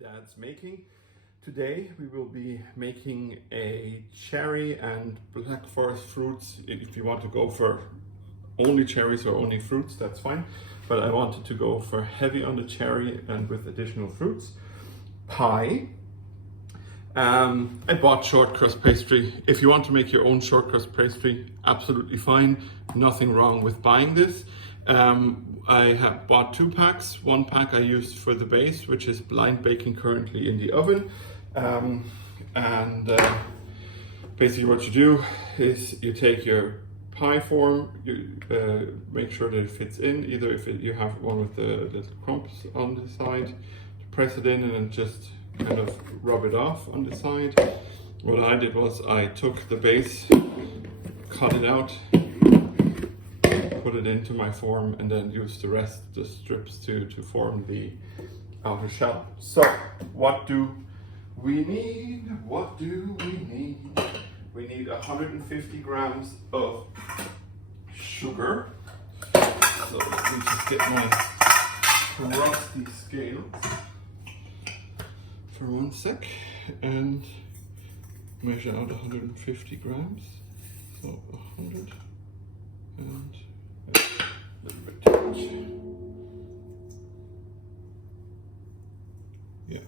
Dad's making. Today we will be making a cherry and black forest fruits. If you want to go for only cherries or only fruits, that's fine. But I wanted to go for heavy on the cherry and with additional fruits. Pie. I bought short crust pastry. If you want to make your own short crust pastry, absolutely fine. Nothing wrong with buying this. I have bought 2 packs. 1 pack I used for the base, which is blind baking currently in the oven. Basically what you do is you take your pie form, you make sure that it fits in, either if you have one with the little crumps on the side, to press it in and then just kind of rub it off on the side. What I did was I took the base, cut it out, put it into my form, and then used the rest of the strips to form the outer shell. So what do we need? We need 150 grams of sugar. So let me just get my rusty scales for 1 sec and measure out 150 grams. So 100 and a little bit too much. Yeah.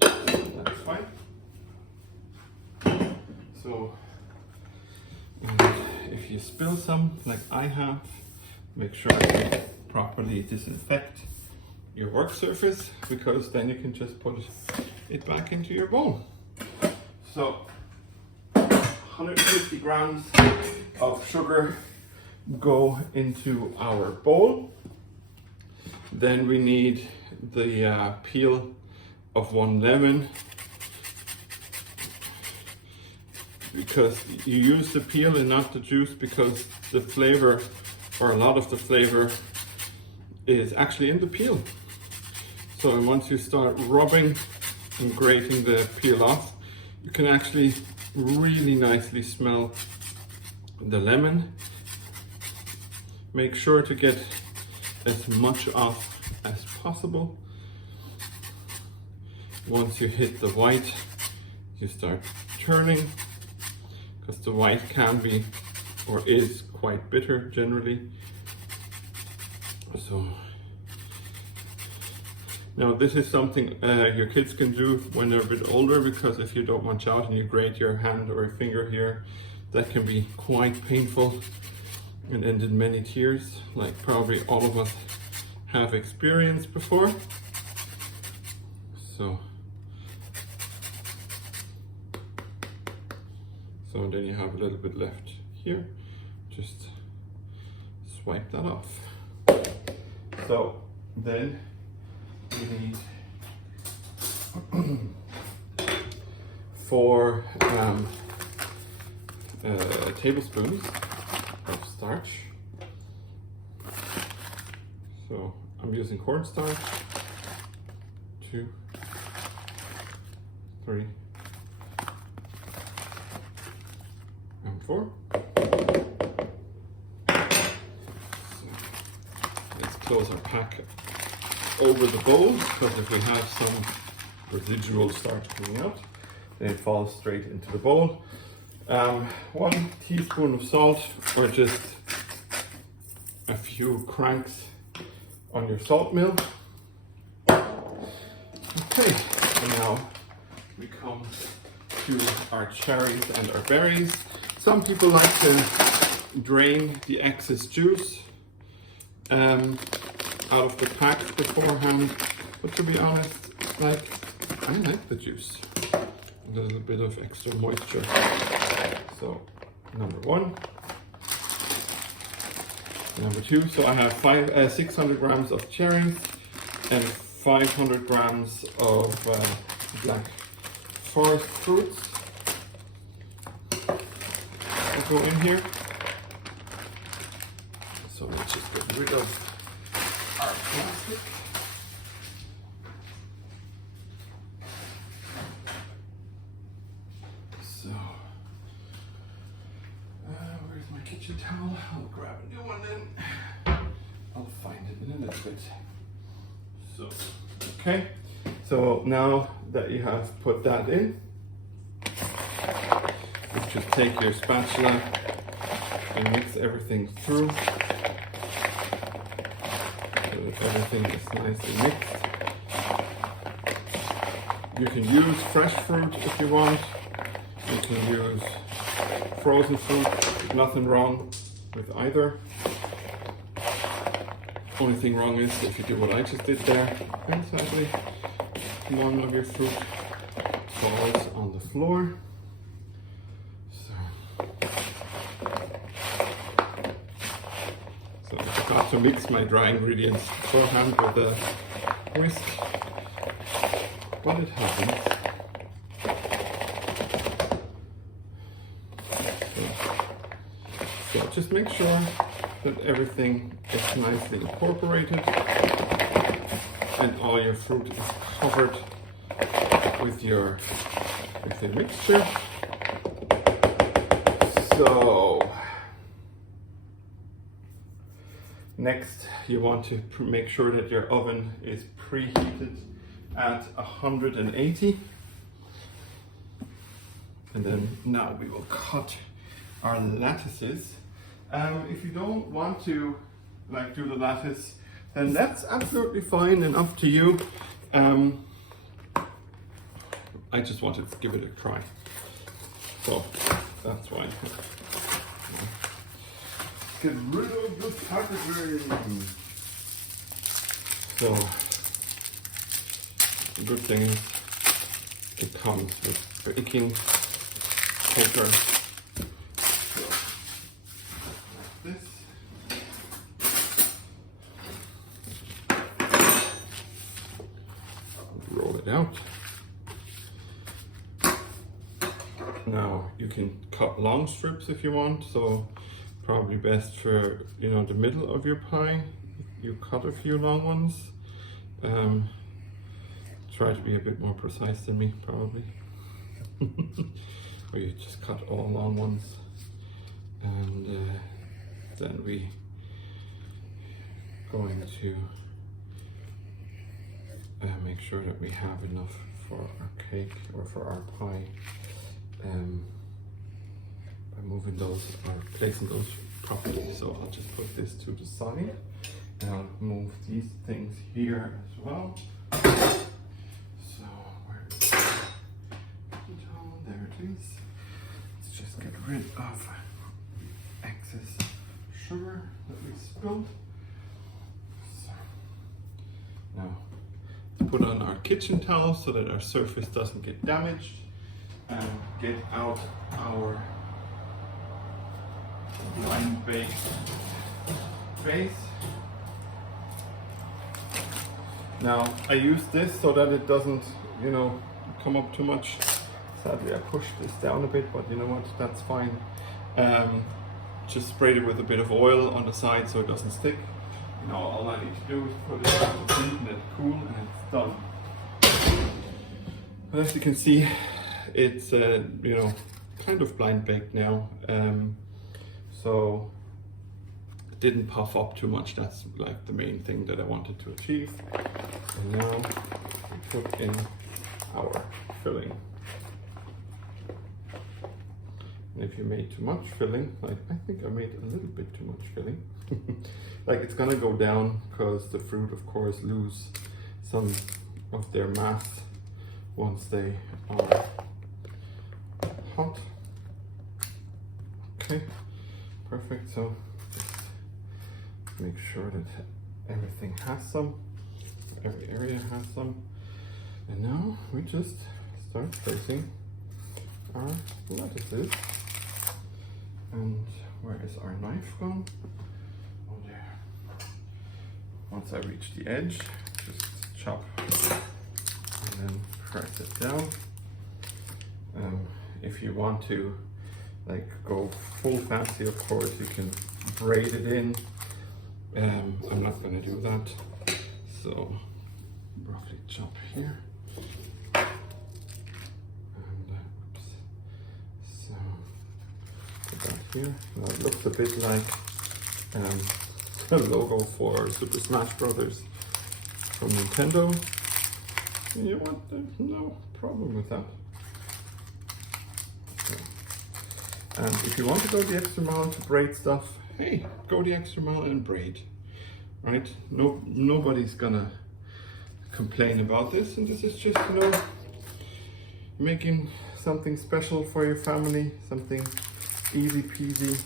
That's fine. So, if you spill some, like I have, make sure you properly disinfect your work surface, because then you can just put it back into your bowl. So 150 grams of sugar go into our bowl. Then we need the peel of 1 lemon, because you use the peel and not the juice, because the flavor, or a lot of the flavor, is actually in the peel. So once you start rubbing and grating the peel off, you can actually really nicely smell the lemon. Make sure to get as much off as possible. Once you hit the white, you start turning, because the white can be, or is, quite bitter generally. So now this is something your kids can do when they're a bit older, because if you don't watch out and you grate your hand or your finger here, that can be quite painful and end in many tears, like probably all of us have experienced before. So then you have a little bit left here, just swipe that off. So then we need 4 tablespoons of starch. So I'm using cornstarch. 2, 3, and 4. So let's close our pack over the bowl, because if we have some residual starch coming out, then it falls straight into the bowl. 1 teaspoon of salt, or just a few cranks on your salt mill. Okay, so now we come to our cherries and our berries. Some people like to drain the excess juice out of the pack beforehand, but to be honest, I like the juice, a little bit of extra moisture. So number 1, number 2. So I have 600 grams of cherries and 500 grams of black forest fruits that go in here. So let's just get rid of our plastic. So, where's my kitchen towel? I'll grab a new one then. I'll find it in a little bit. So, okay. So now that you have put that in, you just take your spatula and mix everything through. So that everything is nicely mixed. You can use fresh fruit if you want. You can use frozen fruit. There's nothing wrong with either. Only thing wrong is if you do what I just did there, and sadly, one of your fruit falls on the floor. So I forgot to mix my dry ingredients beforehand with a whisk. When it happens. So just make sure that everything is nicely incorporated and all your fruit is covered with the mixture. So next you want to make sure that your oven is preheated at 180. And then now we will cut our lettuces. If you don't want to do the lettuce, then that's absolutely fine and up to you. I just wanted to give it a try. So that's why. Get rid of the packaging. So the good thing is it comes with baking paper. So, like this. Roll it out. Now you can cut long strips if you want, so probably best for the middle of your pie. You cut a few long ones. Try to be a bit more precise than me, probably. Or you just cut all long ones, and then we going to make sure that we have enough for our cake or for our pie by moving those or placing those properly. So I'll just put this to the side and I'll move these things here as well. So where is the towel? There it is. Let's just get rid of excess sugar that we spilled. So now put on our kitchen towel so that our surface doesn't get damaged, and get out our rind baked base. Now I use this so that it doesn't come up too much. Sadly I pushed this down a bit, but you know what, that's fine. Just sprayed it with a bit of oil on the side so it doesn't stick. All I need to do is put it on the heat and let it cool, and it's done. And as you can see, it's kind of blind baked now, so it didn't puff up too much. That's like the main thing that I wanted to achieve. And now we put in our filling. And if you made too much filling, like I think I made a little bit too much filling, like it's gonna go down because the fruit of course lose some of their mass once they are hot. Okay, perfect. So just make sure that everything has some, every area has some. And now we just start placing our lettuces. And where is our knife gone? Oh, there. Once I reach the edge, just chop and then press it down. If you want to go full fancy, of course, you can braid it in. I'm not going to do that. So roughly chop here. Here. Now it looks a bit like the logo for Super Smash Brothers from Nintendo. And you know what? There's no problem with that. So, and if you want to go the extra mile to braid stuff, hey, go the extra mile and braid. Right? No, nobody's gonna complain about this, and this is just, you know, making something special for your family, something easy peasy,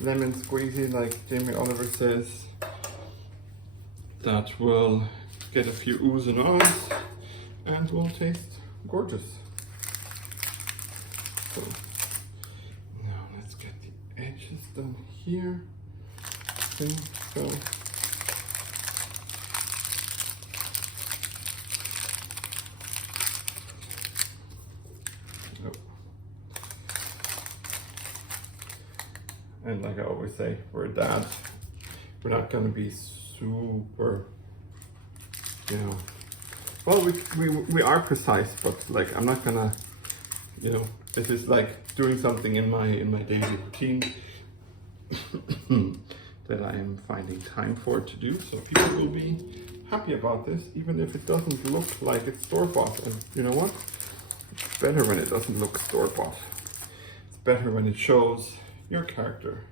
lemon squeezy, like Jamie Oliver says, that will get a few oohs and ahs and will taste gorgeous. So now let's get the edges done here. Okay, so and like I always say, we're dads. We're not going to be super, you know, well, we are precise, but like I'm not gonna, you know, this is like doing something in my daily routine that I am finding time for to do. So people will be happy about this, even if it doesn't look like it's store-bought. And you know what? It's better when it doesn't look store-bought. It's better when it shows your character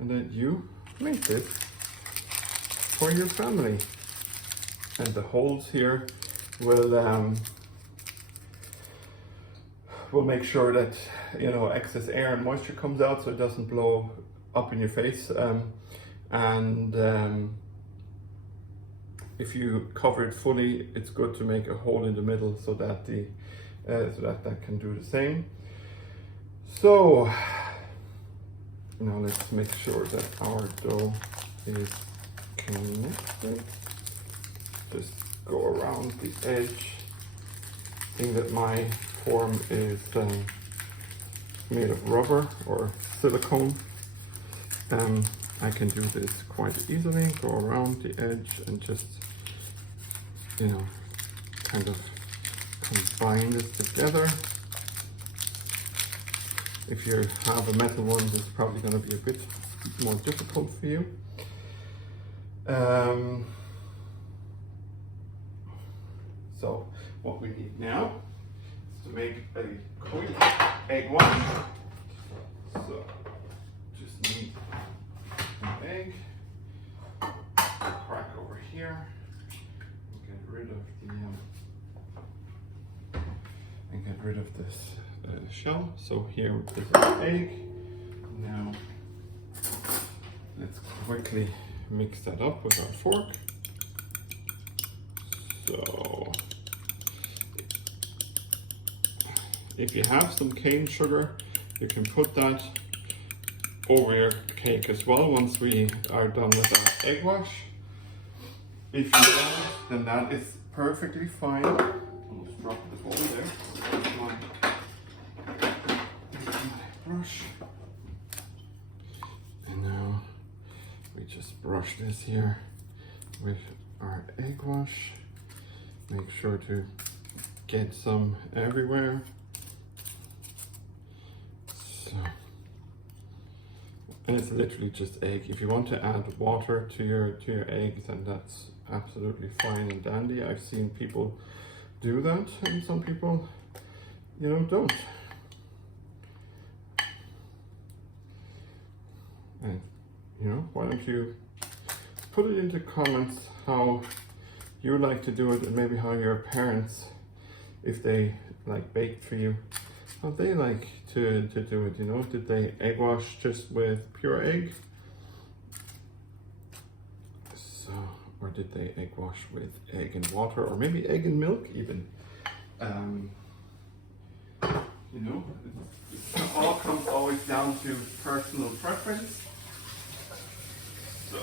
and that you made this for your family. And the holes here will make sure that, you know, excess air and moisture comes out so it doesn't blow up in your face. If you cover it fully, it's good to make a hole in the middle so that that can do the same. So now let's make sure that our dough is connected. Just go around the edge. Seeing that my form is made of rubber or silicone, I can do this quite easily. Go around the edge and just, you know, kind of combine this together. If you have a metal one, this is probably going to be a bit more difficult for you. So what we need now is to make a quick egg wash. So just need an egg, crack over here, and get rid of this shell. So here is an egg. Now let's quickly mix that up with our fork. So if you have some cane sugar, you can put that over your cake as well once we are done with our egg wash. If you don't, then that is perfectly fine. I'll just drop the bowl there. Here's my brush. And now we just brush this here with our egg wash. Make sure to get some everywhere. So, and it's literally just egg. If you want to add water to your eggs, then that's absolutely fine and dandy. I've seen people do that, and some people, you know, don't. And you know, why don't you put it into comments how you would like to do it, and maybe how your parents, if they like baked for you, how they like to do it, you know. Did they egg wash just with pure egg? So, or did they egg wash with egg and water, or maybe egg and milk even? You know, it all comes always down to personal preference. So.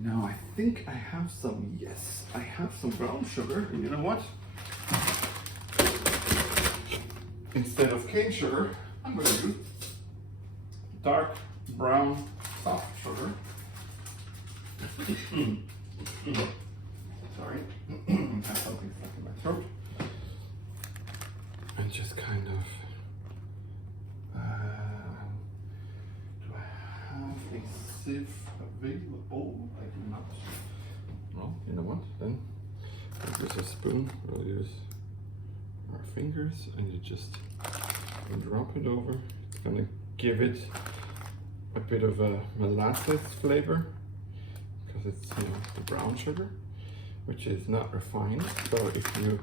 Now I think I have some, yes, I have some brown sugar, and you know what? Instead of cane sugar, I'm going to use dark brown soft sugar. Sorry, I have something stuck in my throat. And just kind of adhesive available. I do not. Well, you know what? Then there's a spoon. We'll use our fingers and you just drop it over. It's gonna give it a bit of a molasses flavor because it's, you know, the brown sugar, which is not refined. So if you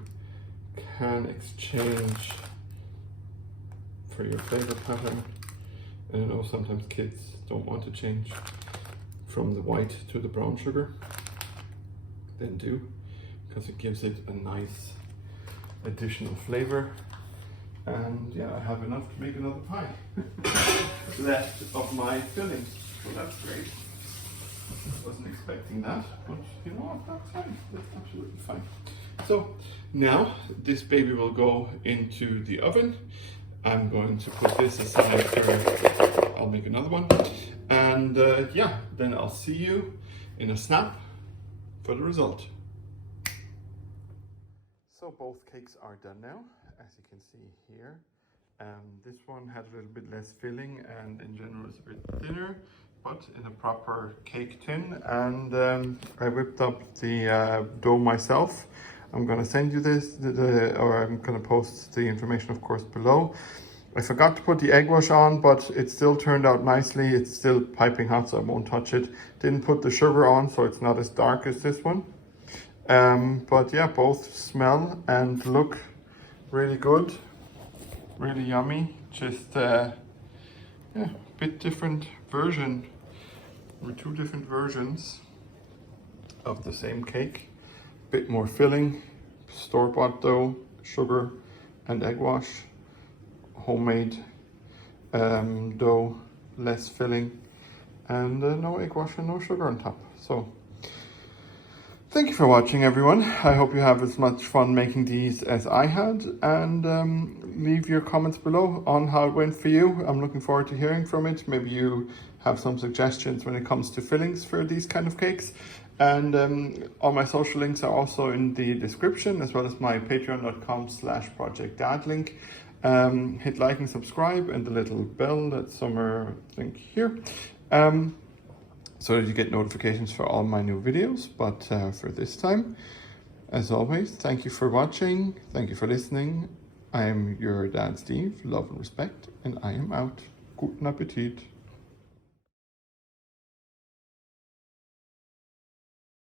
can exchange for your flavor pattern, and I know sometimes kids don't want to change from the white to the brown sugar, then do, because it gives it a nice additional flavor. And yeah, I have enough to make another pie left of my filling, so that's great. Wasn't expecting that, but you know what, that's fine, that's absolutely fine. So now this baby will go into the oven. I'm going to put this aside for, I'll make another one. And yeah, then I'll see you in a snap for the result. So both cakes are done now, as you can see here. This one had a little bit less filling and in general it's a bit thinner, but in a proper cake tin. And I whipped up the dough myself. I'm going to send you this, or I'm going to post the information, of course, below. I forgot to put the egg wash on, but it still turned out nicely. It's still piping hot, so I won't touch it. Didn't put the sugar on, so it's not as dark as this one. But yeah, both smell and look really good, really yummy. Just yeah, a bit different version, or two different versions of the same cake. Bit more filling, store-bought dough, sugar and egg wash. Homemade dough, less filling, and no egg wash and no sugar on top. So thank you for watching, everyone. I hope you have as much fun making these as I had, and leave your comments below on how it went for you. I'm looking forward to hearing from it. Maybe you have some suggestions when it comes to fillings for these kind of cakes. And all my social links are also in the description, as well as my patreon.com/projectdad link. Hit like and subscribe, and the little bell that's somewhere, I think, here, so that you get notifications for all my new videos. But for this time, as always, thank you for watching, thank you for listening. I am your dad, Steve, love and respect, and I am out. Guten Appetit.